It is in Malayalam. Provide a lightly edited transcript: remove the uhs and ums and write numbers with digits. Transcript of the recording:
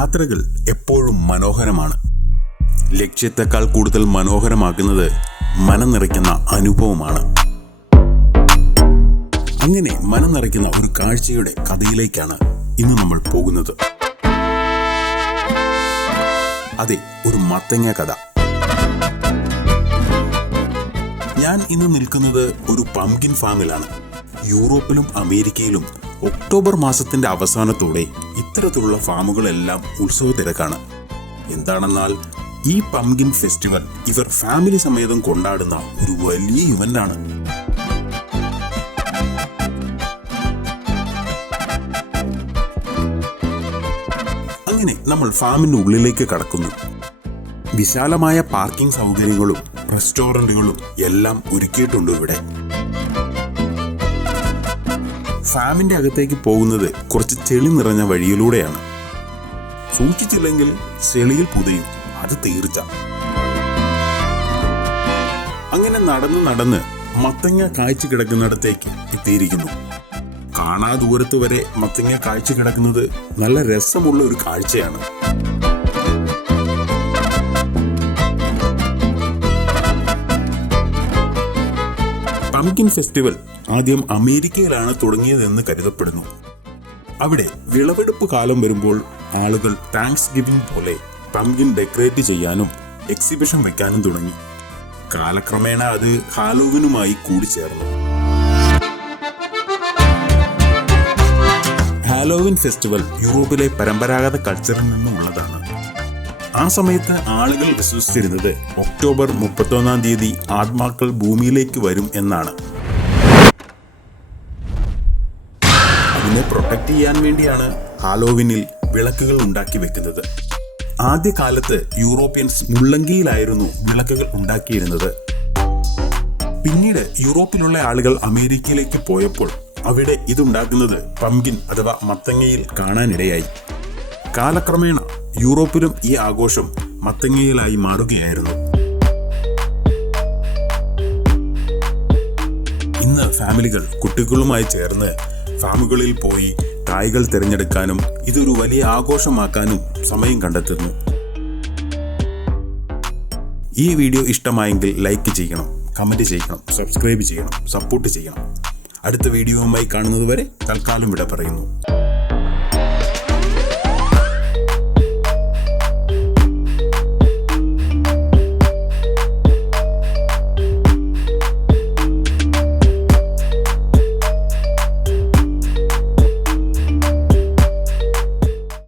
യാത്രകൾ എപ്പോഴും മനോഹരമാണ്. ലക്ഷ്യത്തെക്കാൾ കൂടുതൽ മനോഹരമാക്കുന്നത് മനം നിറയ്ക്കുന്ന അനുഭവമാണ്. അങ്ങനെ മനം നിറയ്ക്കുന്ന ഒരു കാഴ്ചയുടെ കഥയിലേക്കാണ് ഇന്ന് നമ്മൾ പോകുന്നത്. അതെ, ഒരു മത്തങ്ങ കഥ. ഞാൻ ഇന്ന് നിൽക്കുന്നത് ഒരു പംകിൻ ഫാമിലാണ്. യൂറോപ്പിലും അമേരിക്കയിലും ഒക്ടോബർ മാസത്തിന്റെ അവസാനത്തോടെ ഇത്തരത്തിലുള്ള ഫാമുകളെല്ലാം ഉത്സവ തിരക്കാണ്. എന്താണെന്നാൽ ഈ പംകിൻ ഫെസ്റ്റിവൽ ഇവർ ഫാമിലി സമേതം കൊണ്ടാടുന്ന ഒരു വലിയ ഇവന്റാണ്. അങ്ങനെ നമ്മൾ ഫാമിന്റെ ഉള്ളിലേക്ക് കടക്കുന്നു. വിശാലമായ പാർക്കിംഗ് സൗകര്യങ്ങളും റെസ്റ്റോറന്റുകളും എല്ലാം ഒരുക്കിയിട്ടുണ്ട് ഇവിടെ. ഫാമിന്റെ അകത്തേക്ക് പോകുന്നത് കുറച്ച് ചെളി നിറഞ്ഞ വഴിയിലൂടെയാണ്. സൂക്ഷിച്ചില്ലെങ്കിൽ ചെളിയിൽ പുതയും, അത് തീർച്ച. അങ്ങനെ നടന്ന് മത്തങ്ങ കായ്ച്ചു കിടക്കുന്നിടത്തേക്ക് എത്തിയിരിക്കുന്നു. കാണാ ദൂരത്ത് വരെ മത്തങ്ങ കായ്ച്ചു കിടക്കുന്നത് നല്ല രസമുള്ള ഒരു കാഴ്ചയാണ്. പംകിൻ ഫെസ്റ്റിവൽ ആദ്യം അമേരിക്കയിലാണ് തുടങ്ങിയതെന്ന് കരുതപ്പെടുന്നു. അവിടെ വിളവെടുപ്പ് കാലം വരുമ്പോൾ ആളുകൾ താങ്ക്സ് ഗിവിംഗ് പോലെ പംകിൻ ഡെക്കറേറ്റ് ചെയ്യാനും എക്സിബിഷൻ വെക്കാനും തുടങ്ങി. കാലക്രമേണ അത് ഹാലോവിനുമായി കൂടിച്ചേർന്നു. ഹാലോവിൻ ഫെസ്റ്റിവൽ യൂറോപ്പിലെ പരമ്പരാഗത കൾച്ചറിൽ നിന്നുള്ളതാണ്. ആ സമയത്ത് ആളുകൾ വിശ്വസിച്ചിരുന്നത് ഒക്ടോബർ 31 തീയതി ആത്മാക്കൾ ഭൂമിയിലേക്ക് വരും എന്നാണ്. അതിനെ പ്രൊട്ടക്ട് ചെയ്യാൻ വേണ്ടിയാണ് ഹാലോവിനിൽ വിളക്കുകൾ ഉണ്ടാക്കി വെക്കുന്നത്. ആദ്യകാലത്ത് യൂറോപ്യൻസ് മുള്ളങ്കിയിലായിരുന്നു വിളക്കുകൾ ഉണ്ടാക്കിയിരുന്നത്. പിന്നീട് യൂറോപ്പിലുള്ള ആളുകൾ അമേരിക്കയിലേക്ക് പോയപ്പോൾ അവിടെ ഇതുണ്ടാക്കുന്നത് പംകിൻ അഥവാ മത്തങ്ങയിൽ കാണാനിടയായി. കാലക്രമേണ യൂറോപ്പിലും ഈ ആഘോഷം മത്തങ്ങയിലായി മാറുകയായിരുന്നു. ഇന്ന് ഫാമിലികൾ കുട്ടികളുമായി ചേർന്ന് ഫാമുകളിൽ പോയി കായ്കൾ തിരഞ്ഞെടുക്കാനും ഇതൊരു വലിയ ആഘോഷമാക്കാനും സമയം കണ്ടെത്തുന്നു. ഈ വീഡിയോ ഇഷ്ടമായെങ്കിൽ ലൈക്ക് ചെയ്യണം, കമന്റ് ചെയ്യണം, സബ്സ്ക്രൈബ് ചെയ്യണം, സപ്പോർട്ട് ചെയ്യണം. അടുത്ത വീഡിയോയുമായി കാണുന്നത് വരെ തൽക്കാലം വിട പറയുന്നു.